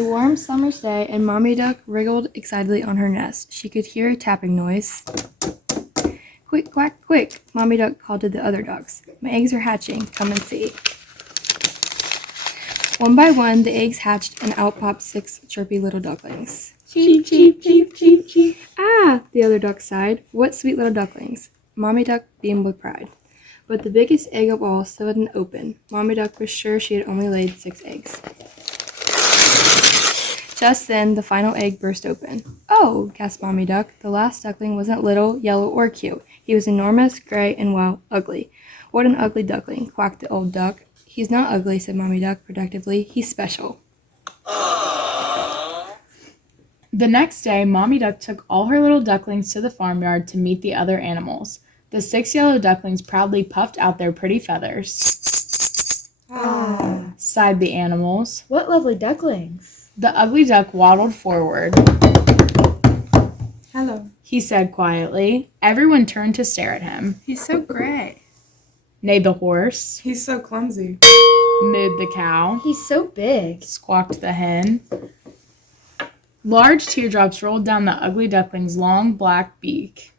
A warm summer's day, and Mommy Duck wriggled excitedly on her nest. She could hear a tapping noise. Quick, quack, quick, Mommy Duck called to the other ducks. My eggs are hatching. Come and see. One by one, the eggs hatched, and out popped 6 chirpy little ducklings. Cheep, cheep, cheep, cheep, cheep. Ah, the other duck sighed. What sweet little ducklings. Mommy Duck beamed with pride. But the biggest egg of all still hadn't opened. Mommy Duck was sure she had only laid 6 eggs. Just then, the final egg burst open. Oh, gasped Mommy Duck. The last duckling wasn't little, yellow, or cute. He was enormous, gray, and, well, ugly. What an ugly duckling, quacked the old duck. He's not ugly, said Mommy Duck protectively. He's special. The next day, Mommy Duck took all her little ducklings to the farmyard to meet the other animals. The 6 yellow ducklings proudly puffed out their pretty feathers. Ah, Sighed the animals. what lovely ducklings. The ugly duck waddled forward. Hello. He said quietly. Everyone turned to stare at him. He's so gray. Neighed the horse. He's so clumsy. Mooed the cow. He's so big. Squawked the hen. Large teardrops rolled down the ugly duckling's long black beak.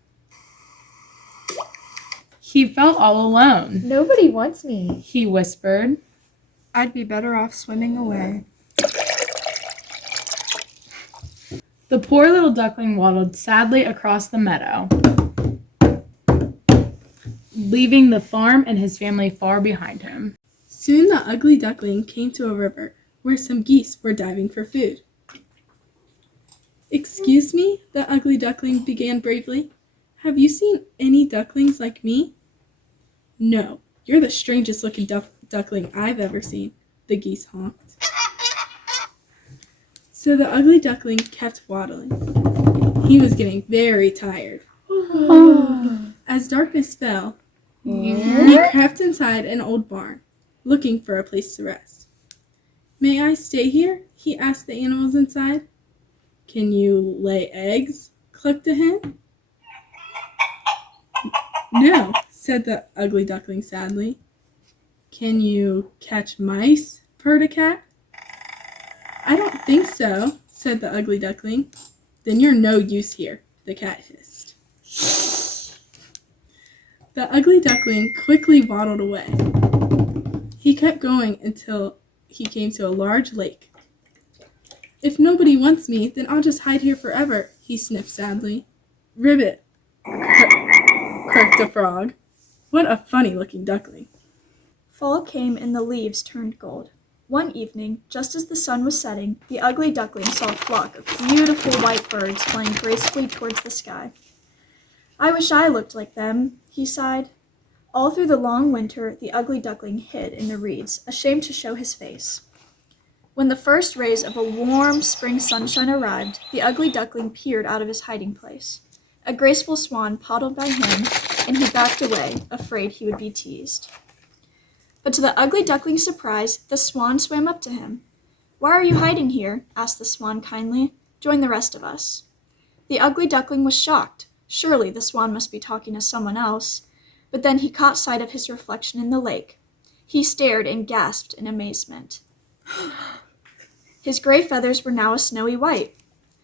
He felt all alone. Nobody wants me. He whispered. I'd be better off swimming away. The poor little duckling waddled sadly across the meadow, leaving the farm and his family far behind him. Soon the ugly duckling came to a river where some geese were diving for food. "Excuse me," the ugly duckling began bravely. "Have you seen any ducklings like me?" "No, you're the strangest looking duckling I've ever seen," the geese honked. So the ugly duckling kept waddling. He was getting very tired. As darkness fell, he crept inside an old barn, looking for a place to rest. "May I stay here?" he asked the animals inside. "Can you lay eggs?" clucked a hen. "No," said the ugly duckling sadly. "Can you catch mice?" purred a cat. "I don't think so," said the ugly duckling. "Then you're no use here," the cat hissed. The ugly duckling quickly waddled away. He kept going until he came to a large lake. "If nobody wants me, then I'll just hide here forever," he sniffed sadly. "Ribbit," croaked a frog. What a funny-looking duckling. Fall came and the leaves turned gold. One evening, just as the sun was setting, the ugly duckling saw a flock of beautiful white birds flying gracefully towards the sky. "I wish I looked like them," he sighed. All through the long winter, the ugly duckling hid in the reeds, ashamed to show his face. When the first rays of a warm spring sunshine arrived, the ugly duckling peered out of his hiding place. A graceful swan paddled by him, and he backed away, afraid he would be teased. But to the ugly duckling's surprise, the swan swam up to him. "Why are you hiding here?" asked the swan kindly. "Join the rest of us." The ugly duckling was shocked. Surely the swan must be talking to someone else. But then he caught sight of his reflection in the lake. He stared and gasped in amazement. His gray feathers were now a snowy white.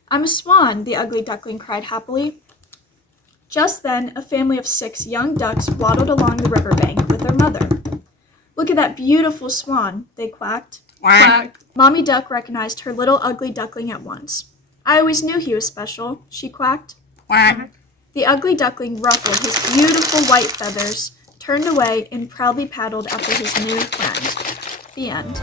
"I'm a swan," the ugly duckling cried happily. Just then, a family of 6 young ducks waddled along the riverbank with their mother. "Look at that beautiful swan," they quacked. Quack. Mommy Duck recognized her little ugly duckling at once. "I always knew he was special," she quacked. Quack. The ugly duckling ruffled his beautiful white feathers, turned away, and proudly paddled after his new friend. The end.